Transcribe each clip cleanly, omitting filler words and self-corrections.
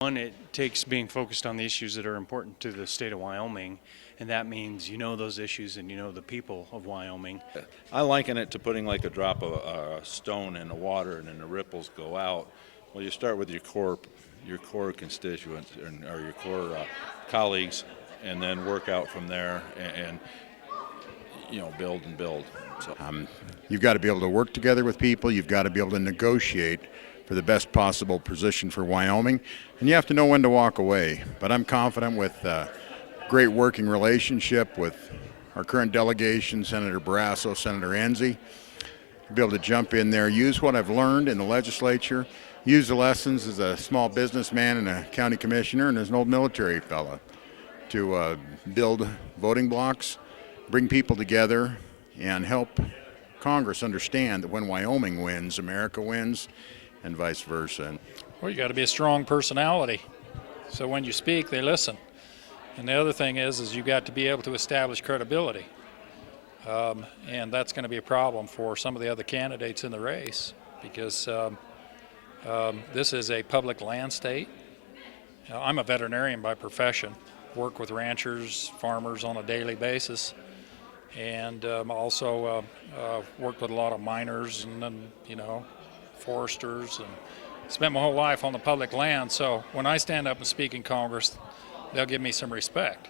One, it takes being focused on the issues that are important to the state of Wyoming, and that means you know those issues and you know the people of Wyoming. I liken it to putting like a drop of a stone in the water and then the ripples go out. Well, you start with your core constituents or your core colleagues, and then work out from there and build and build. So you've got to be able to work together with people. You've got to be able to negotiate for the best possible position for Wyoming, and you have to know when to walk away. But I'm confident with a great working relationship with our current delegation, Senator Barrasso, Senator Enzi, to be able to jump in there, use what I've learned in the legislature, use the lessons as a small businessman and a county commissioner and as an old military fella to build voting blocks, bring people together, and help Congress understand that when Wyoming wins, America wins, and vice versa. Well, you got to be a strong personality, so when you speak, they listen. And the other thing is you got to be able to establish credibility, and that's going to be a problem for some of the other candidates in the race because this is a public land state. I'm a veterinarian by profession, work with ranchers, farmers on a daily basis, and also worked with a lot of miners and then, foresters, and spent my whole life on the public land. So when I stand up and speak in Congress, they'll give me some respect.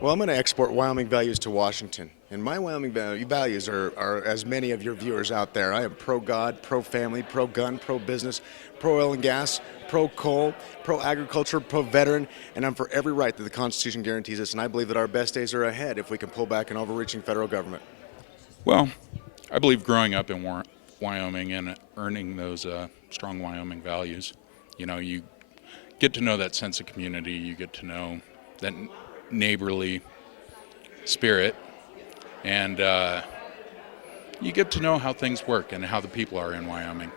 Well, I'm going to export Wyoming values to Washington. And my Wyoming values are as many of your viewers out there. I am pro-God, pro-family, pro-gun, pro-business, pro-oil and gas, pro-coal, pro-agriculture, pro-veteran, and I'm for every right that the Constitution guarantees us. And I believe that our best days are ahead if we can pull back an overreaching federal government. Well, I believe growing up in Wyoming and earning those strong Wyoming values, you get to know that sense of community, you get to know that neighborly spirit, and you get to know how things work and how the people are in Wyoming.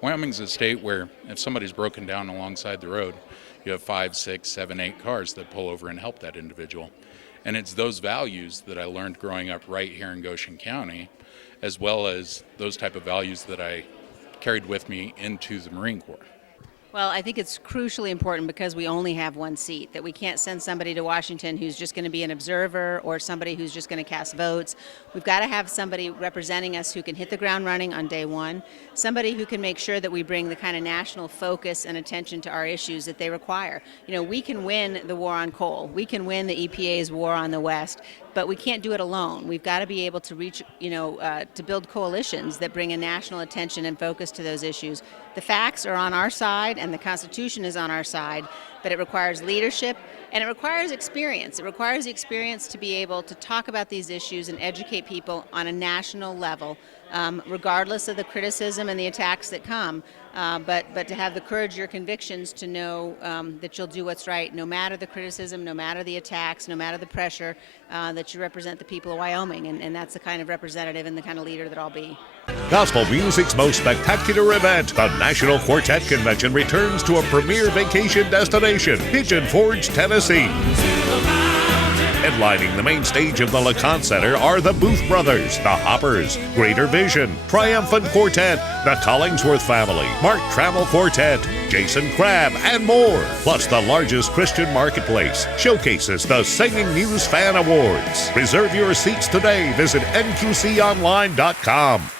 Wyoming's a state where if somebody's broken down alongside the road, you have 5, 6, 7, 8 cars that pull over and help that individual. And it's those values that I learned growing up right here in Goshen County, as well as those type of values that I carried with me into the Marine Corps. Well, I think it's crucially important because we only have one seat, that we can't send somebody to Washington who's just going to be an observer or somebody who's just going to cast votes. We've got to have somebody representing us who can hit the ground running on day one, somebody who can make sure that we bring the kind of national focus and attention to our issues that they require. We can win the war on coal. We can win the EPA's war on the West, but we can't do it alone. We've got to be able to reach, to build coalitions that bring a national attention and focus to those issues. The facts are on our side and the Constitution is on our side, but it requires leadership and it requires experience. It requires the experience to be able to talk about these issues and educate people on a national level, regardless of the criticism and the attacks that come. But to have the courage of your convictions to know that you'll do what's right, no matter the criticism, no matter the attacks, no matter the pressure, that you represent the people of Wyoming, and that's the kind of representative and the kind of leader that I'll be. Gospel music's most spectacular event, the National Quartet Convention, returns to a premier vacation destination, Pigeon Forge, Tennessee. Headlining the main stage of the LeConte Center are the Booth Brothers, the Hoppers, Greater Vision, Triumphant Quartet, the Collingsworth Family, Mark Trammell Quartet, Jason Crabb, and more. Plus, the largest Christian marketplace showcases the Singing Muse Fan Awards. Reserve your seats today. Visit nqconline.com.